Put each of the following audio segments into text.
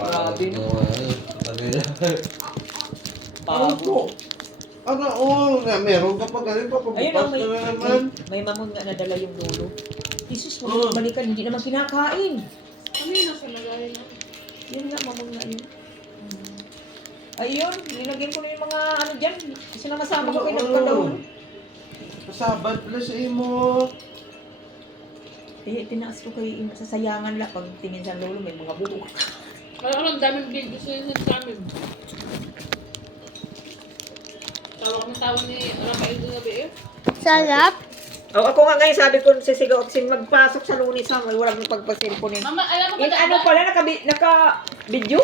Grabe. Pabo. Ano, oo nga, meron ka pa ganun, Ayun papabukas may, na naman. may mamon nga nadala yung lolo. Jesus, Oh. balikan, hindi naman kinakain. Kanina sa lagay na. Yun nga, mamon nga yun. Ayun, nilagyan ko na yung mga ano dyan. Sinakasama ko kayo nagkalaon. Kasabad pala sa imo. Eh, tinaas ko kayo sa sayangan lang. Pag tingin sa lolo, may mga buhok. Ang daming video sa amin. Tawag ni Rafael doon gabi eh. Sarap. Oh, ako nga ngayon sabi ko sisigaw kasi magpasok sa lunes ha, walang pagpasimponin. Mama, alam mo ba? Ano pala, naka-video?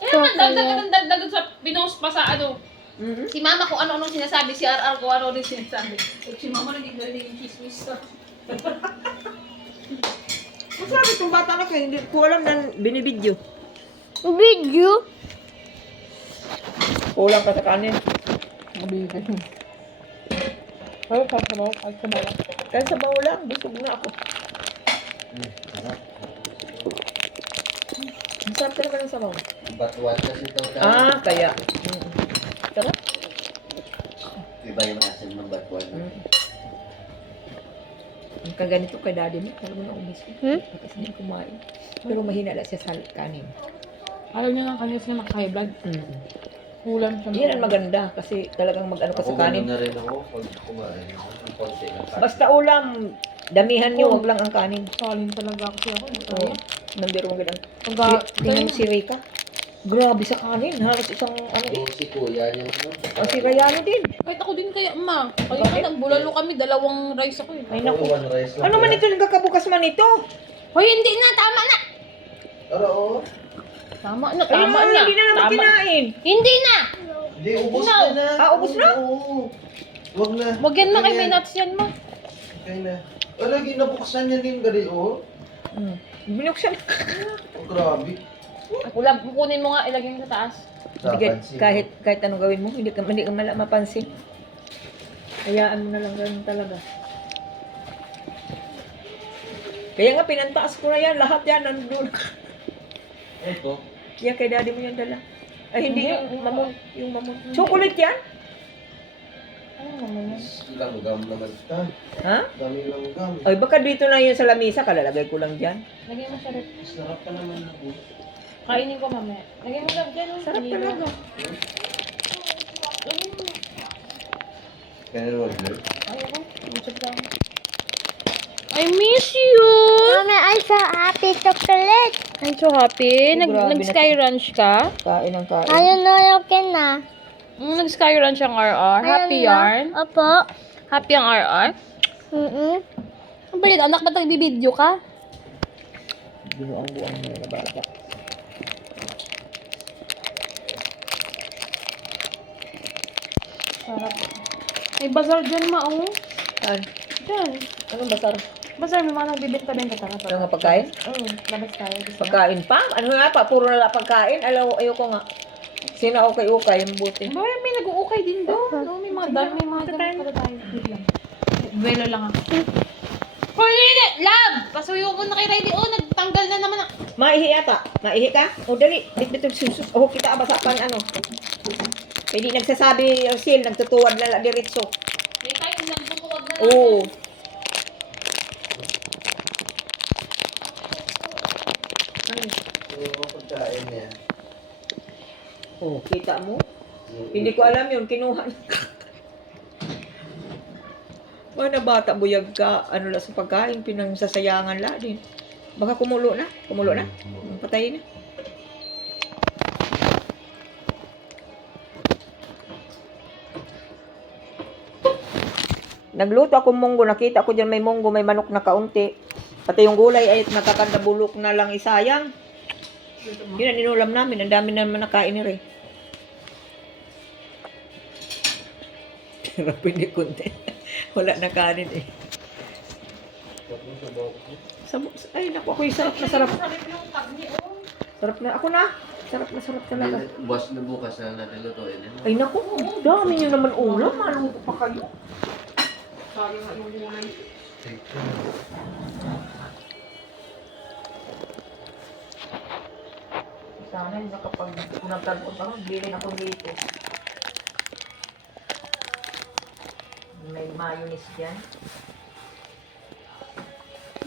Dagdag sa pinost pa sa ano. Mm-hmm. Si mama kung ano-anong sinasabi, si RR kung ano-anong sinasabi. Si mama naging yung chismis. Masabi kung bata na kayo, hindi ko alam na binibidyo. Video. Kulang ka sa kanin. Pero sabaw, sabaw. Kahit sa bawo lang, busog na ako. Masarap talaga ng sabaw. Batuan kasi daw dahil. Ah, kaya. Sarap. Iba yung asin ng batuan. Ang kaganito kay daddy mo, alam mo na umis ko. Kasi hindi kumain. Pero mahina lang siya sa kanin. Ayaw niya ng kanina siya naka-high blood. Kulang siya. Yan ang maganda kasi talagang mag-ano ka sa kanin. Ako na rin ako pag kumain. Ang konti lang. Basta ulam, damihan nyo, wag lang ang kanin. Salin talaga kasi ako. Oo. Nandiro mo ganun. Tingnan Tingnan mo si Rika. Grabe sa kanin. Halos isang ano eh. Yung si kuya yung ano. Si Rayano din. Kahit ako din kaya, ma. Kaya Bakit? ka, nagbulalo kami, 2 rice ako eh. Ay naku. One rice lang. Ano man ito nagkakabukas man ito? Hoy, hindi na, tama na! Pero oo. Tama na, Ay, tama na. hindi na naman Tama. kinain. Hindi na! Hindi, ubos No. na na. Ah, ubos na? Oo. Wag na. Wag yan ma, kay Ganyan. may nuts yan ma. Okay na. Oh, lagi nabuksan niya din gari, oh. Binuksan. Oh, grabe. Kulab, kukunin mo nga, ilagay mo sa taas. Napansin. Kahit anong gawin mo, hindi ka mapansin. Hayaan mo na lang ganun talaga. Kaya nga pinantaas ko na yan, lahat yan nandun. Ito. Kaya kay daddy mo yan dala. Ay hindi Hindi. yung mamon. Chocolate yan? Ano naman yan? Langgam naman ka. Ha? Dami langgam. Ay baka dito na yun sa lamisa, kalalagay ko lang dyan. Lagay mo sa rep. Sarap pa naman ako. Kainin ko mamaya. Lagay mo lang dyan. Sarap talaga. Lagay mo. Kaya wag na. Ayoko. Busog lang. I miss you! Mama, I'm so happy chocolate. I'm so happy. Grabe Nag-sky ranch ka? Kain ang kain. Ayun na, okay na. Nag-sky ranch ang RR. Happy Ayun na. yarn. Opo. Happy ang RR. Ang balit, anak, ba't nagbibideo ka? Binuang-buang mo na bata. Sarap. May bazar dyan, ma, oh. Saan? Dyan. Anong basar? Bazar, may mga nagbibenta din ka tara. Ano nga pagkain? Oo, labas tayo. Gusto mo? Pagkain pa? Ano nga pa? Puro na lang pagkain? Ayoko nga. Sina okay-okay yung buti. Ba, may nag-uukay din doon. No, may mga dami, may mga dami pala tayo. Wait lang. Buwelo lang ako. Hoy, lab! Pasuyo mo na kay Riley. Oh, nagtanggal na naman ang... Maihi ata. Maihi ka? O dali. Dito susus. O kita basapan ano. Hindi nagsasabi Sil, nagtutuwad na lang diretso. May tayo ilang butuwag na lang. Oo. Oo, pagkain niya. Oh, kita mo? Hindi ko alam yun. Kinuha na. Mana bata buyag ka, ano lang sa pagkain, pinangsasayangan la din. Baka kumulo na. Kumulo na. Patayin na. Nagluto ako munggo, nakita ko dyan may munggo, may manok na kaunti. Pati yung gulay ay nakakandabulok na lang isayang. Yun ang inulam namin, ang dami naman nakain ni Ray. Pero pwede konti. Wala na kanin eh. Ay naku, ako yung sarap na sarap. Sarap na, ako na. Sarap na sarap talaga. Buwas na bukas na natin lutuin. Ay naku, dami nyo naman ulam. Maluto pa kayo. Sayang nga yung gulay. Sana yung kapag nagkaroon ako, bilhin ako dito. May mayonnaise dyan.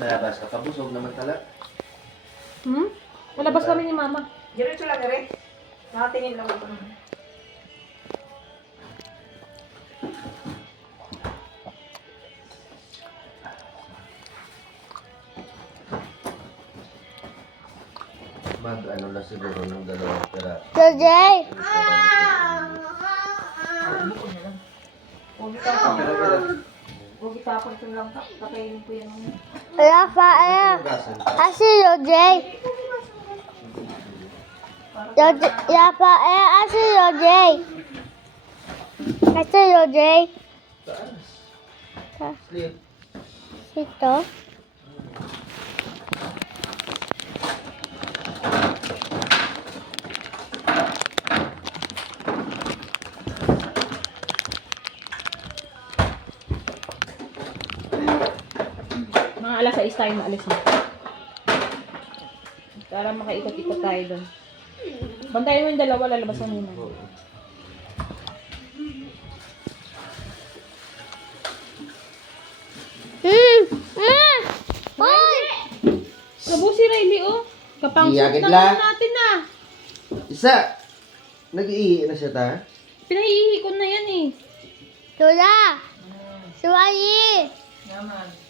Nalabas ka, kabusog naman tala. Malabas kami ni Mama. Diretso lang rin. Nakatingin lang ako. Mag ano na siguro ng dalawang pera. Today. Bukod na lang. Huwag itapon. Huwag itapon ito lang. Kakainin ko yan. Rafael. Hugasan. Asi Today. Rafael. Asi Today. Asi Today. Taas. Sleep. Ito. Mga alas 6 tayo maalis na. Para makaikot-ikot tayo doon. Bantayan mo yung dalawa, lalabas na muna. Hoy! Labo si Riley, oh. Kapangsot Iyagid na lang. natin, ah. Isa! Nag-iihi na siya ta? Pinahihi ko na yan, eh. Tula. Suwayi. Yaman.